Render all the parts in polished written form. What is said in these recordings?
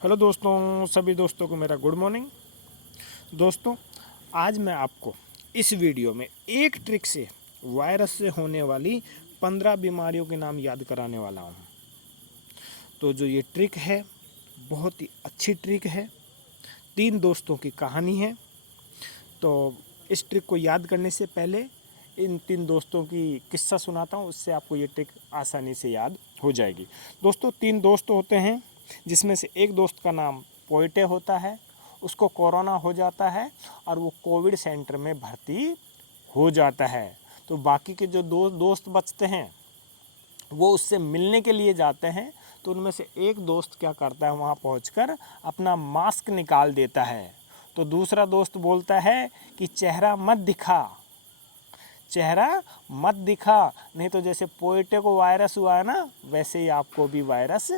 Hello दोस्तों, सभी दोस्तों को मेरा गुड मॉर्निंग। दोस्तों, आज मैं आपको इस वीडियो में एक ट्रिक से वायरस से होने वाली 15 बीमारियों के नाम याद कराने वाला हूँ। तो जो ये ट्रिक है बहुत ही अच्छी ट्रिक है। 3 दोस्तों की कहानी है। तो इस ट्रिक को याद करने से पहले इन 3 दोस्तों की किस्सा सुनाता हूँ, उससे आपको ये ट्रिक आसानी से याद हो जाएगी। दोस्तों, 3 दोस्त होते हैं, जिसमें से एक दोस्त का नाम पोइटे होता है। उसको कोरोना हो जाता है और वो कोविड सेंटर में भर्ती हो जाता है। तो बाकी के जो दोस्त बचते हैं वो उससे मिलने के लिए जाते हैं। तो उनमें से एक दोस्त क्या करता है, वहाँ पहुँचकर अपना मास्क निकाल देता है। तो दूसरा दोस्त बोलता है कि चेहरा मत दिखा, चेहरा मत दिखा, नहीं तो जैसे पोइटे को वायरस हुआ है ना, वैसे ही आपको भी वायरस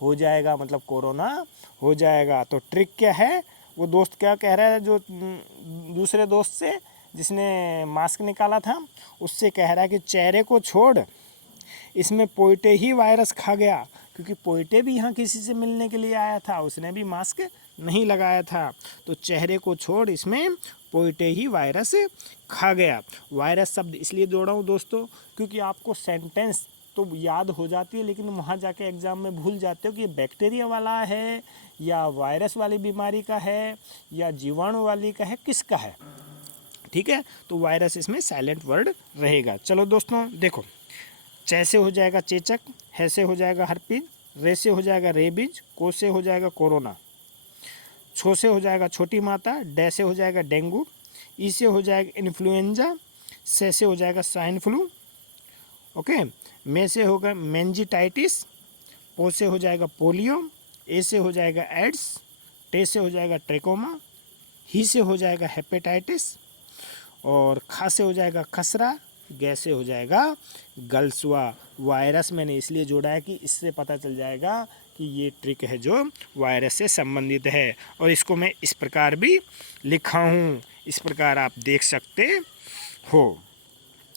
हो जाएगा, मतलब कोरोना हो जाएगा। तो ट्रिक क्या है, वो दोस्त क्या कह रहा है, जो दूसरे दोस्त से जिसने मास्क निकाला था उससे कह रहा है कि चेहरे को छोड़, इसमें पोइटे ही वायरस खा गया, क्योंकि पोइटे भी यहाँ किसी से मिलने के लिए आया था, उसने भी मास्क नहीं लगाया था। तो चेहरे को छोड़, इसमें पोइटे ही वायरस खा गया। वायरस शब्द इसलिए जोड़ा हूँ दोस्तों, क्योंकि आपको सेंटेंस तो याद हो जाती है, लेकिन वहाँ जाके एग्ज़ाम में भूल जाते हो कि ये बैक्टीरिया वाला है या वायरस वाली बीमारी का है या जीवाणु वाली का है, किसका है। ठीक है, तो वायरस इसमें साइलेंट वर्ड रहेगा। चलो दोस्तों देखो, चे से हो जाएगा चेचक, है से हो जाएगा हर्पीज, रे से हो जाएगा रेबीज, को से हो जाएगा कोरोना, छो से हो जाएगा छोटी माता, डे से हो जाएगा डेंगू, ई से हो जाएगा इन्फ्लुएंजा, से हो जाएगा स्वाइन फ्लू, ओके, मे से होगा मेंजिटाइटिस, पो से हो जाएगा पोलियो, ए से हो जाएगा एड्स, टे से हो जाएगा ट्रेकोमा, ही से हो जाएगा हेपेटाइटिस, और खा से हो जाएगा खसरा, गै से हो जाएगा गलसुआ। वायरस मैंने इसलिए जोड़ा है कि इससे पता चल जाएगा कि ये ट्रिक है जो वायरस से संबंधित है। और इसको मैं इस प्रकार भी लिखा हूँ, इस प्रकार आप देख सकते हो।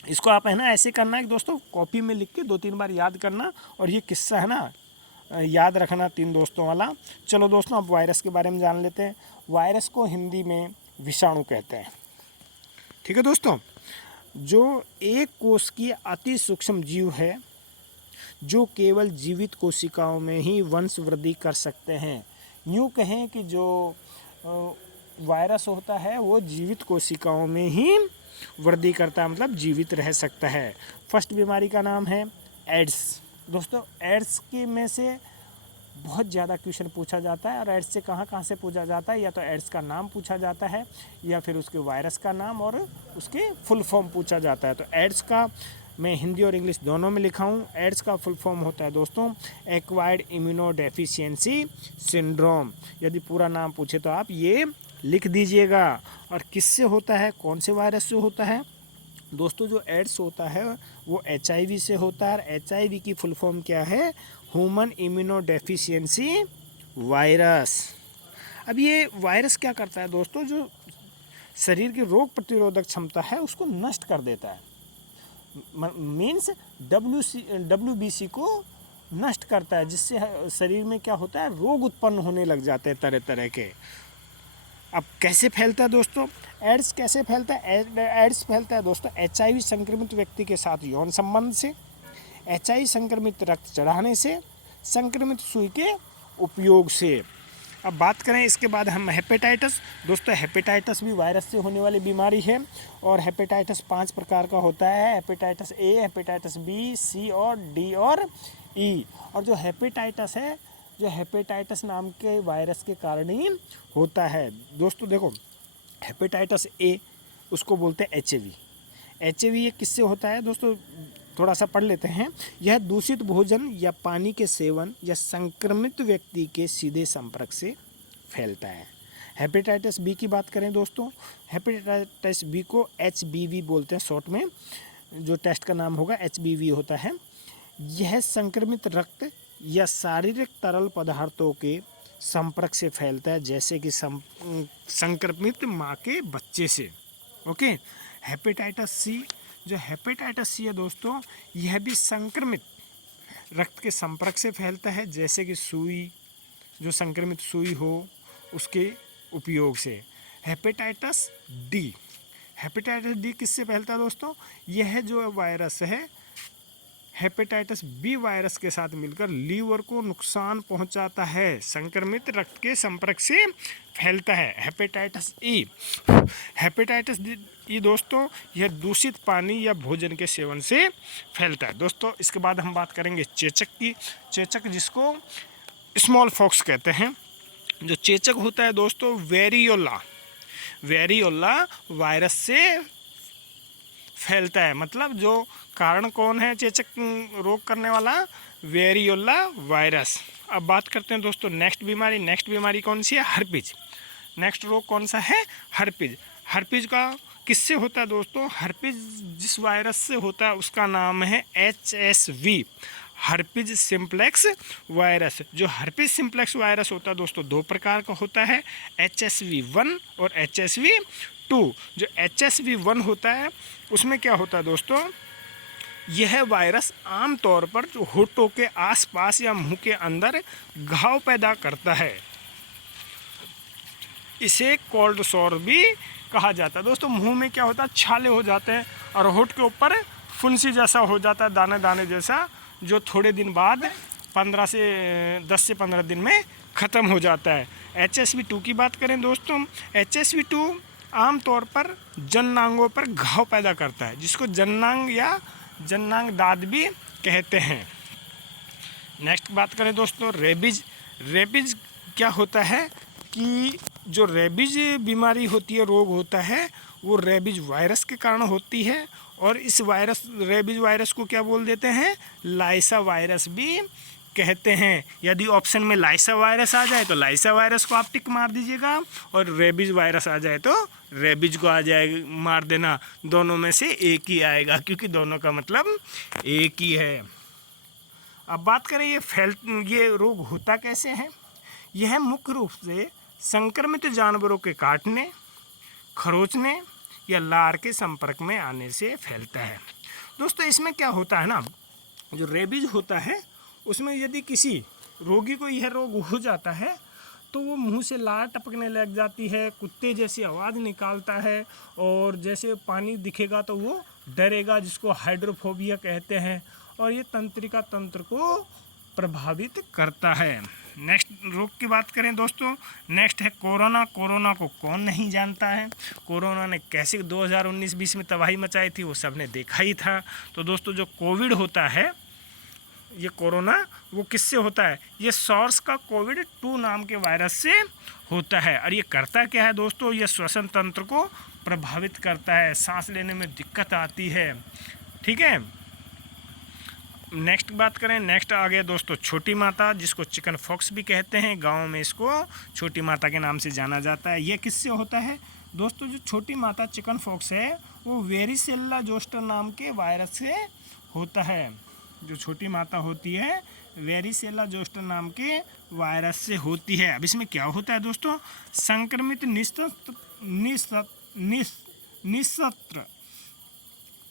इसको आप है ना ऐसे करना है कि दोस्तों कॉपी में लिख के 2-3 बार याद करना, और ये किस्सा है ना याद रखना 3 दोस्तों वाला। चलो दोस्तों, अब वायरस के बारे में जान लेते हैं। वायरस को हिंदी में विषाणु कहते हैं। ठीक है दोस्तों, जो एक कोश की अति सूक्ष्म जीव है, जो केवल जीवित कोशिकाओं में ही वंश वृद्धि कर सकते हैं। यूँ कहें कि जो वायरस होता है वो जीवित कोशिकाओं में ही वृद्धि करता है, मतलब जीवित रह सकता है। फर्स्ट बीमारी का नाम है एड्स। दोस्तों, एड्स के में से बहुत ज़्यादा क्वेश्चन पूछा जाता है, और एड्स से कहाँ कहाँ से पूछा जाता है, या तो एड्स का नाम पूछा जाता है या फिर उसके वायरस का नाम और उसके फुल फॉर्म पूछा जाता है। तो एड्स का मैं हिंदी और इंग्लिश दोनों में लिखा हूँ। एड्स का फुल फॉर्म होता है दोस्तों एक्वायर्ड इम्यूनो डेफिशिएंसी सिंड्रोम। यदि पूरा नाम पूछे तो आप ये लिख दीजिएगा। और किससे होता है, कौन से वायरस से होता है दोस्तों? जो एड्स होता है वो HIV से होता है। HIV की फुल फॉर्म क्या है? Human immuno deficiency virus. अब ये वायरस क्या करता है दोस्तों? जो शरीर की रोग प्रतिरोधक क्षमता है उसको नष्ट कर देता है, मीन्स WBC को नष्ट करता है, जिससे शरीर में क्या होता है, रोग उत्पन्न होने लग जाते हैं तरह तरह के। अब कैसे फैलता है दोस्तों एड्स? कैसे फैलता है एड्स? फैलता है दोस्तों HIV संक्रमित व्यक्ति के साथ यौन संबंध से, HIV संक्रमित रक्त चढ़ाने से, संक्रमित सुई के उपयोग से। अब बात करें इसके बाद हम हेपेटाइटिस। दोस्तों, हेपेटाइटिस भी वायरस से होने वाली बीमारी है, और हेपेटाइटिस 5 प्रकार का होता है। Hepatitis A, hepatitis B, C और D और E। और जो हेपेटाइटिस है, जो हेपेटाइटिस नाम के वायरस के कारण ही होता है। दोस्तों देखो, हेपेटाइटिस A उसको बोलते हैं HIV। HIV ये किससे होता है दोस्तों? थोड़ा सा पढ़ लेते हैं। यह दूषित भोजन या पानी के सेवन या संक्रमित व्यक्ति के सीधे संपर्क से फैलता है। हेपेटाइटिस B की बात करें दोस्तों, हेपेटाइटिस B को HBV बोलते हैं शॉर्ट में, जो टेस्ट का नाम होगा HBV होता है। यह संक्रमित रक्त या शारीरिक तरल पदार्थों के संपर्क से फैलता है, जैसे कि संक्रमित माँ के बच्चे से। ओके। हेपेटाइटिस C, जो हेपेटाइटिस C है दोस्तों, यह भी संक्रमित रक्त के संपर्क से फैलता है, जैसे कि सुई, जो संक्रमित सुई हो उसके उपयोग से। हेपेटाइटिस डी, हेपेटाइटिस डी किससे फैलता है दोस्तों? यह जो वायरस है हेपेटाइटिस बी वायरस के साथ मिलकर लीवर को नुकसान पहुंचाता है, संक्रमित रक्त के संपर्क से फैलता है। हेपेटाइटिस ई, हेपेटाइटिस ई दोस्तों यह दूषित पानी या भोजन के सेवन से फैलता है। दोस्तों इसके बाद हम बात करेंगे चेचक की। चेचक जिसको स्मॉल फॉक्स कहते हैं। जो चेचक होता है दोस्तों वेरियोला, वेरियोला वायरस से फैलता है। मतलब जो कारण कौन है चेचक रोग करने वाला? Variola virus. अब बात करते हैं दोस्तों नेक्स्ट बीमारी। नेक्स्ट बीमारी कौन सी है? हर्पीज। नेक्स्ट रोग कौन सा है? हर्पीज। हर्पीज का किससे होता है दोस्तों? हर्पीज जिस वायरस से होता है उसका नाम है HSV, हर्पीज सिम्प्लेक्स वायरस। जो हर्पीज सिम्प्लेक्स वायरस होता है दोस्तों दो प्रकार का होता है, HSV1 और HSV2। जो HSV1 होता है उसमें क्या होता है दोस्तों? यह वायरस आमतौर पर जो होठों के आसपास या मुंह के अंदर घाव पैदा करता है। इसे कोल्ड सोर भी कहा जाता है। दोस्तों मुंह में क्या होता है? छाले हो जाते हैं और होठ के ऊपर फुंसी जैसा हो जाता है, दाने दाने जैसा, जो थोड़े दिन बाद 10 से 15 दिन में ख़त्म हो जाता है। HSV2 की बात करें दोस्तों, HSV2 आमतौर पर जननांगों पर घाव पैदा करता है, जिसको जननांग या जननांग दाद भी कहते हैं। नेक्स्ट बात करें दोस्तों रेबीज। रेबीज क्या होता है कि जो रेबीज बीमारी होती है, रोग होता है, वो रेबीज वायरस के कारण होती है। और इस वायरस रेबीज वायरस को क्या बोल देते हैं? लाइसा वायरस भी कहते हैं। यदि ऑप्शन में लाइसा वायरस आ जाए तो लाइसा वायरस को आप टिक मार दीजिएगा, और रेबीज वायरस आ जाए तो रेबीज को आ जाए मार देना। दोनों में से एक ही आएगा, क्योंकि दोनों का मतलब एक ही है। अब बात करें ये रोग होता कैसे है? यह मुख्य रूप से संक्रमित जानवरों के काटने, खरोचने या लार के संपर्क में आने से फैलता है। दोस्तों इसमें क्या होता है ना, जो रेबीज होता है उसमें यदि किसी रोगी को यह रोग हो जाता है तो वो मुंह से लार टपकने लग जाती है, कुत्ते जैसी आवाज़ निकालता है, और जैसे पानी दिखेगा तो वो डरेगा, जिसको हाइड्रोफोबिया कहते हैं, और ये तंत्रिका तंत्र को प्रभावित करता है। नेक्स्ट रोग की बात करें दोस्तों, नेक्स्ट है कोरोना। कोरोना को कौन नहीं जानता है? कोरोना ने कैसे 2019-20 में तबाही मचाई थी वो सबने देखा ही था। तो दोस्तों जो कोविड होता है, ये कोरोना वो किससे होता है? ये सॉर्स का कोविड-2 नाम के वायरस से होता है। और ये करता क्या है दोस्तों? ये श्वसन तंत्र को प्रभावित करता है, सांस लेने में दिक्कत आती है। ठीक है, नेक्स्ट बात करें। नेक्स्ट आ गया दोस्तों छोटी माता, जिसको चिकन फॉक्स भी कहते हैं। गांव में इसको छोटी माता के नाम से जाना जाता है। ये किससे होता है दोस्तों? जो छोटी माता चिकन फॉक्स है वो वेरिसेला जोस्टर नाम के वायरस से होता है। जो छोटी माता होती है वेरिसेला जोस्टर नाम के वायरस से होती है। अब इसमें क्या होता है दोस्तों? संक्रमित निःसत्र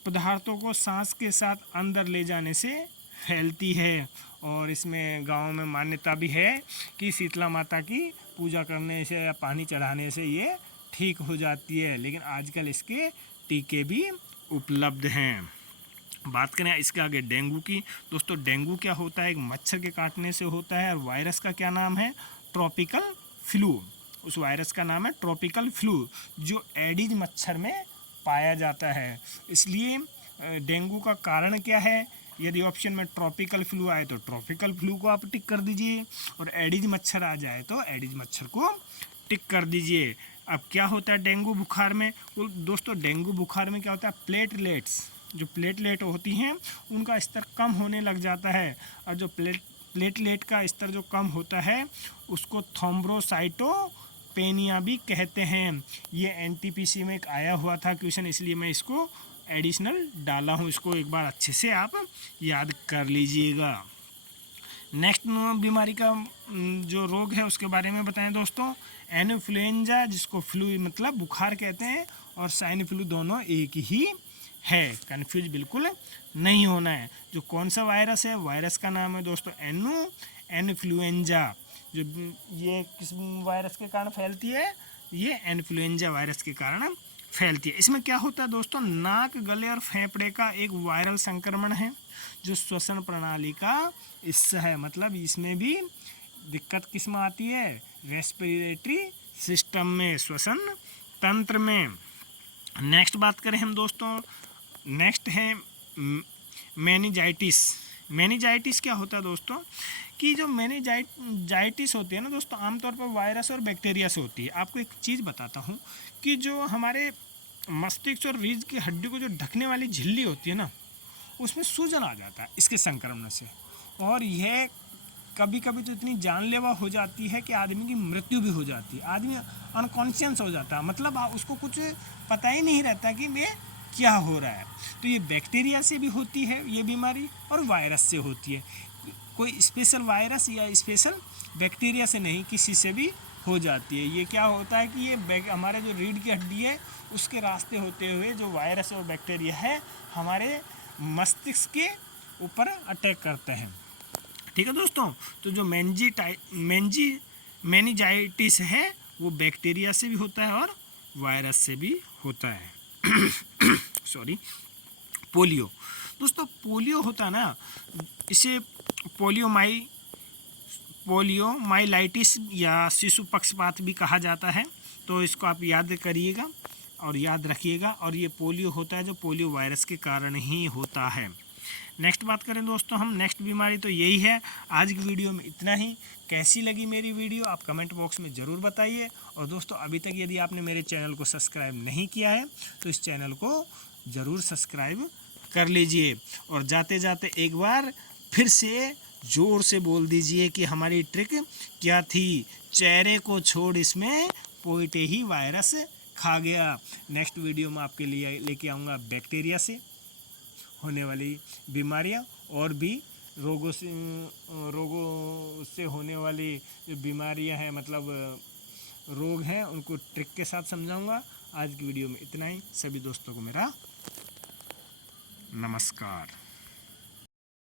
पदार्थों को सांस के साथ अंदर ले जाने से फैलती है। और इसमें गांव में मान्यता भी है कि शीतला माता की पूजा करने से या पानी चढ़ाने से ये ठीक हो जाती है, लेकिन आजकल इसके टीके भी उपलब्ध हैं। बात करें इसके आगे डेंगू की। दोस्तों डेंगू क्या होता है? एक मच्छर के काटने से होता है, और वायरस का क्या नाम है? Tropical flu. उस वायरस का नाम है ट्रॉपिकल फ्लू, जो एडिज मच्छर में पाया जाता है। इसलिए डेंगू का कारण क्या है? यदि ऑप्शन में ट्रॉपिकल फ्लू आए तो ट्रॉपिकल फ्लू को आप टिक कर दीजिए, और एडिज मच्छर आ जाए तो एडिज मच्छर को टिक कर दीजिए। अब क्या होता है डेंगू बुखार में? दोस्तों डेंगू बुखार में क्या होता है? प्लेटलेट्स, जो प्लेटलेट होती हैं उनका स्तर कम होने लग जाता है, और जो प्लेटलेट का स्तर जो कम होता है उसको थ्रोम्बोसाइटोपेनिया भी कहते हैं। ये NTPC में एक आया हुआ था क्वेश्चन, इसलिए मैं इसको एडिशनल डाला हूँ। इसको एक बार अच्छे से आप याद कर लीजिएगा। नेक्स्ट बीमारी का जो रोग है उसके बारे में बताएं दोस्तों। एनफ्लुएंजा, जिसको फ्लू मतलब बुखार कहते हैं, और स्वाइन फ्लू दोनों एक ही है, कन्फ्यूज बिल्कुल नहीं होना है। जो कौन सा वायरस है? वायरस का नाम है दोस्तों एन्फ्लुएंजा। जो ये किस वायरस के कारण फैलती है, ये इन्फ्लुएंजा वायरस के कारण फैलती है। इसमें क्या होता है दोस्तों, नाक, गले और फेफड़े का एक वायरल संक्रमण है जो श्वसन प्रणाली का हिस्सा है। मतलब इसमें भी दिक्कत किस में आती है, रेस्पिरेटरी सिस्टम में, श्वसन तंत्र में। नेक्स्ट बात करें हम दोस्तों, नेक्स्ट है मेनिंजाइटिस। मेनिंजाइटिस क्या होता है दोस्तों, कि जो मेनिंजाइटिस होती है ना दोस्तों, आमतौर पर वायरस और बैक्टीरिया से होती है। आपको एक चीज़ बताता हूँ कि जो हमारे मस्तिष्क और रीढ़ की हड्डी को जो ढकने वाली झिल्ली होती है ना, उसमें सूजन आ जाता है इसके संक्रमण से, और यह कभी कभी तो इतनी जानलेवा हो जाती है कि आदमी की मृत्यु भी हो जाती है। आदमी अनकॉन्शियस हो जाता है, मतलब उसको कुछ पता ही नहीं रहता कि ये क्या हो रहा है। तो ये बैक्टीरिया से भी होती है ये बीमारी, और वायरस से होती है। कोई स्पेशल वायरस या स्पेशल बैक्टीरिया से नहीं, किसी से भी हो जाती है। ये क्या होता है कि ये हमारे जो रीढ़ की हड्डी है उसके रास्ते होते हुए जो वायरस और बैक्टीरिया है हमारे मस्तिष्क के ऊपर अटैक करते हैं। ठीक है दोस्तों, तो जो मेनिंजाइटिस है वो बैक्टीरिया से भी होता है और वायरस से भी होता है। सॉरी। पोलियो दोस्तों, पोलियो होता है ना, इसे पोलियोमाइलाइटिस या शिशु पक्षपात भी कहा जाता है। तो इसको आप याद करिएगा और याद रखिएगा। और ये पोलियो होता है जो पोलियो वायरस के कारण ही होता है। नेक्स्ट बात करें दोस्तों हम, नेक्स्ट बीमारी तो यही है। आज की वीडियो में इतना ही। कैसी लगी मेरी वीडियो आप कमेंट बॉक्स में ज़रूर बताइए। और दोस्तों अभी तक यदि आपने मेरे चैनल को सब्सक्राइब नहीं किया है तो इस चैनल को ज़रूर सब्सक्राइब कर लीजिए। और जाते जाते एक बार फिर से ज़ोर से बोल दीजिए कि हमारी ट्रिक क्या थी। चेहरे को छोड़ इसमें पोइटे ही वायरस खा गया। नेक्स्ट वीडियो में आपके लिए लेके आऊँगा बैक्टीरिया से होने वाली बीमारियां, और भी रोगों से होने वाली जो बीमारियां हैं, मतलब रोग हैं, उनको ट्रिक के साथ समझाऊंगा। आज की वीडियो में इतना ही। सभी दोस्तों को मेरा नमस्कार।